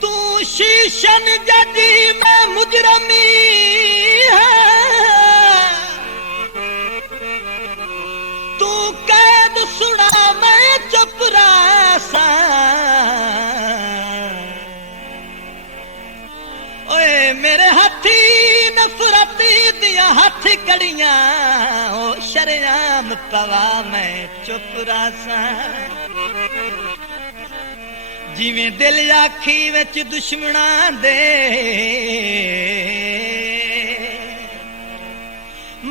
तू शीशन जदी मैं मुजरमी तू कैद सुना मैं चुप रासा ओए मेरे हाथी नफरती दिया हाथ कड़ियां ओ शरियाम तवा मैं चुप रासा जिवें दिल आखी विच दुश्मना दे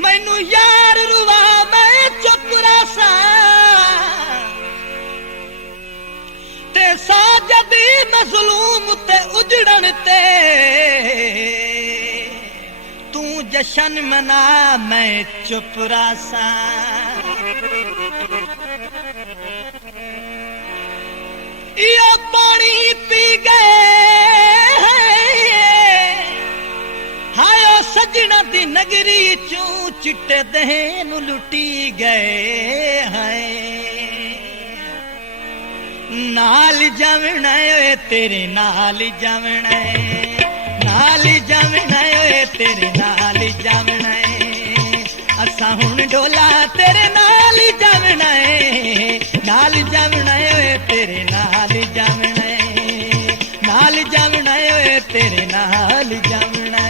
मैनू यार रुवा मैं चुप रासा ते साजदी मज़लूम ते उजड़न ते तू जशन मना मैं चुप रासा यो पानी पी गए हायो सजना दी नगरी चू चिट्टे दहन लुटी गए हैं नाल जमना तेरे नाल जमना नाल जमना तेरे नाल जमना असा हुण ढोला तेरे नाल जमना तेरे नाल जमना तेरे नाल जमना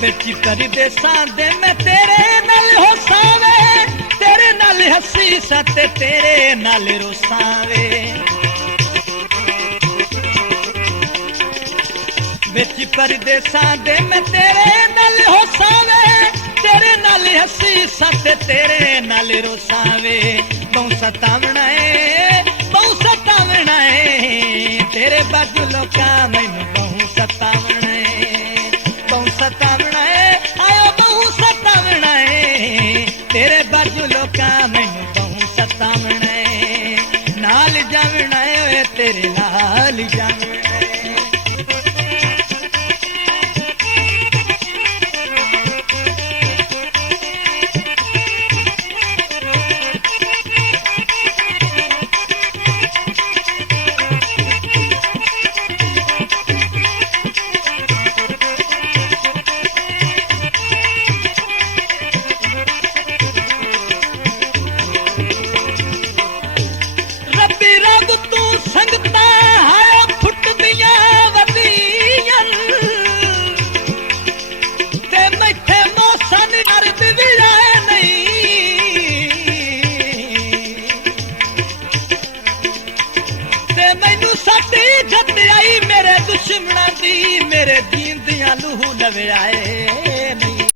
बेची परदेसां दे मैं तेरे नाल होसावे तेरे नाल हसी सते तेरे नाल रोसावे बेची परदेसां दे मैं तेरे नाल होसावे तेरे नाल हसी सते तेरे नाल रोसावे बहु सतावना है तेरे बाजू लोका मैनू बहु सतावना आयो बहु सतावना तेरे बाजू लोका मैनू बहु सतावना नाल जमना तेरे नाल जमना दुश्मना दी मेरे दीन दियां लूह लवे आए नहीं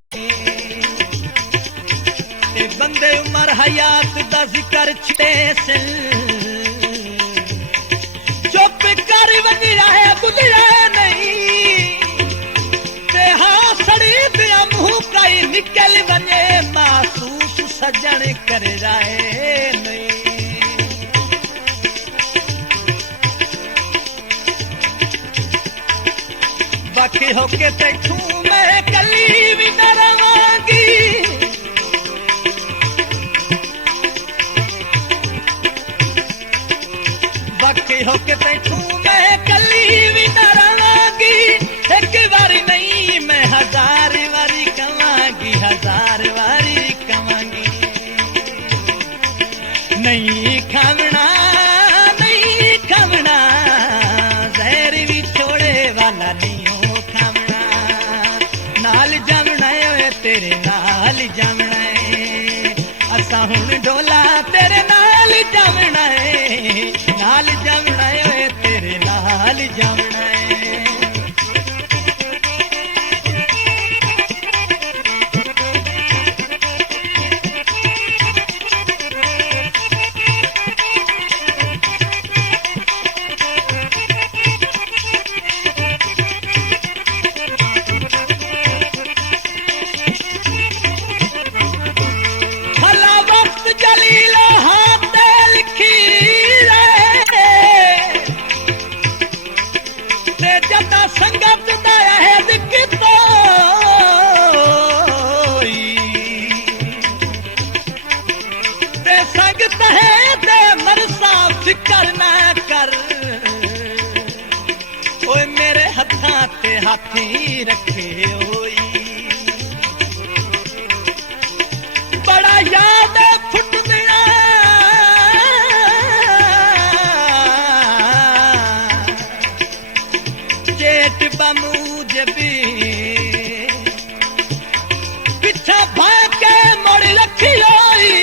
बंदे उमर हयात दा जिक्र छे से चुप कर वजिया है बुझया नहीं ते हाँ सड़ी दिया मुंह काई निकल वने महसूस सजन कर जाए नहीं बाकी होके तू मैं कली भी न रवांगी बाकी होके तू मैं कली भी न रवांगी एक बारी नहीं मैं हजार बारी कमांगी नहीं खावना जहर भी छोड़े वाला नहीं नाल जमना तेरे नाल जमना असा हुण ढोला तेरे नाल जमना तेरे नाल जमना हाथी रखे होई बड़ा याद फुट दिया जेठ बमूज भी पिछा भाके मोड़ रखी होई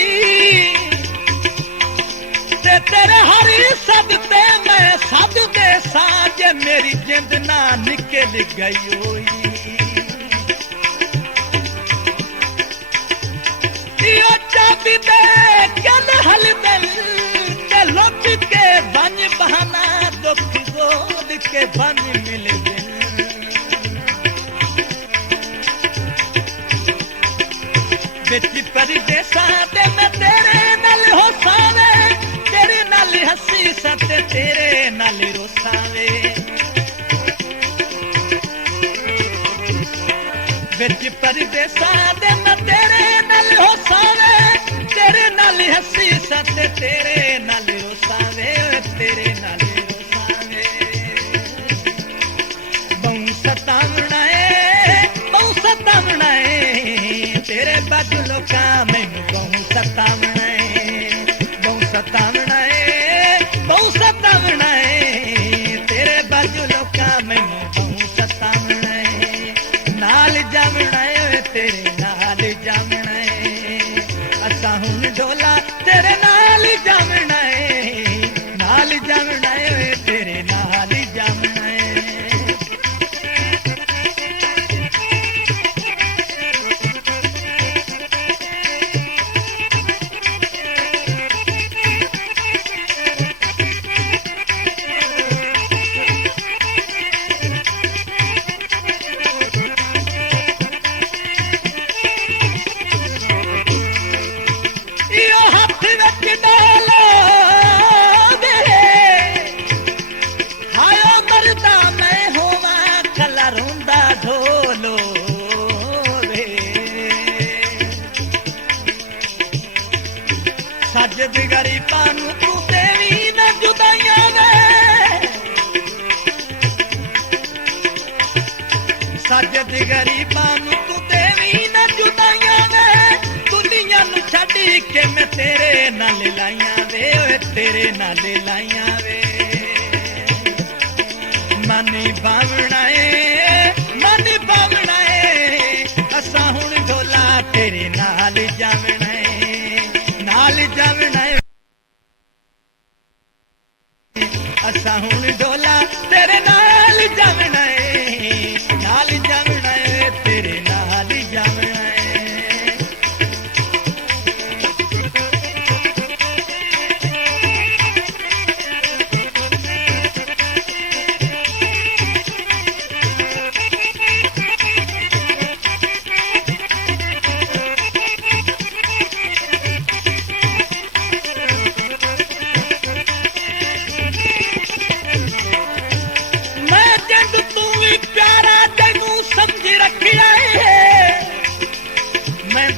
ते तेरे हरी सदते मैं सद दे साज मेरी जिंद ना निकल गई होई यो चाबी दे कल हल दिल के लुट के बन बहाना दुख गोद के बन मिल दिल बिच परदेसा ते मैं तेरे नाल होसावे तेरे नाल हसी सते तेरे नाल रोसावे बिच परदेसा ते मैं तेरे नाल होसावे तेरे नाल हसी सते तेरे नाल रोसावे तेरे नाल रोसावे बहु सतावना है तेरे बदलो का मैनू बहु सतावना है तेरे बदलो का मैनू बहु सतावना है नाल जावना है तेरे नाल जावना है असा हुन डोला तेरे नाल जावना है तेरे नाल जावना है सजद गरीबां नूं तू देवी ना जुदाइयां वे सजद गरीबां नूं तू देवी ना जुदाइयां वे दुनिया नूं छड्ड के मैं तेरे नाल लाइयां वे ओए तेरे नाल लाइयां वे मनी बावना है असा हुण ढोला तेरे नाल जावना है असा हुण डोला तेरे नाल जावना है तेरे नाल जावना है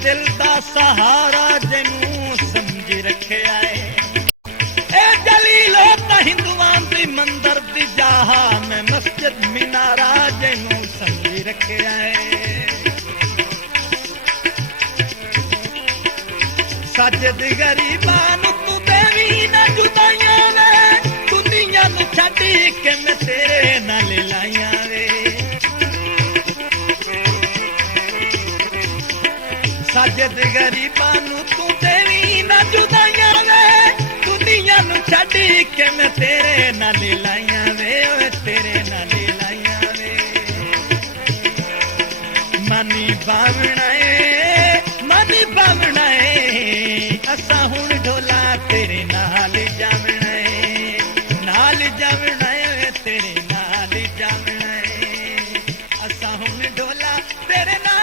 दिल दा सहारा जिनू समझ रखिया है ए जलीलो ता हिंदुआं दी मंदिर दी जाहा मैं मस्जिद मीनारा जिनू समझ रखिया है सजद गरीबां नूं तू देवी ना जुदाइयां ने दुनिया नूं छड्ड के मैं तेरे नाल लाइयां वे सजद गरीबां नूं तू देवी ना जुदाइयां वे दुनिया नूं छड्ड के मैं तेरे नाल लाइयां वे ओए तेरे नाल लाइयां वे मनी बावना है असा हुण ढोला तेरे नाल जावना है तेरे नाल जावना है असा हुण ढोला तेरे नाल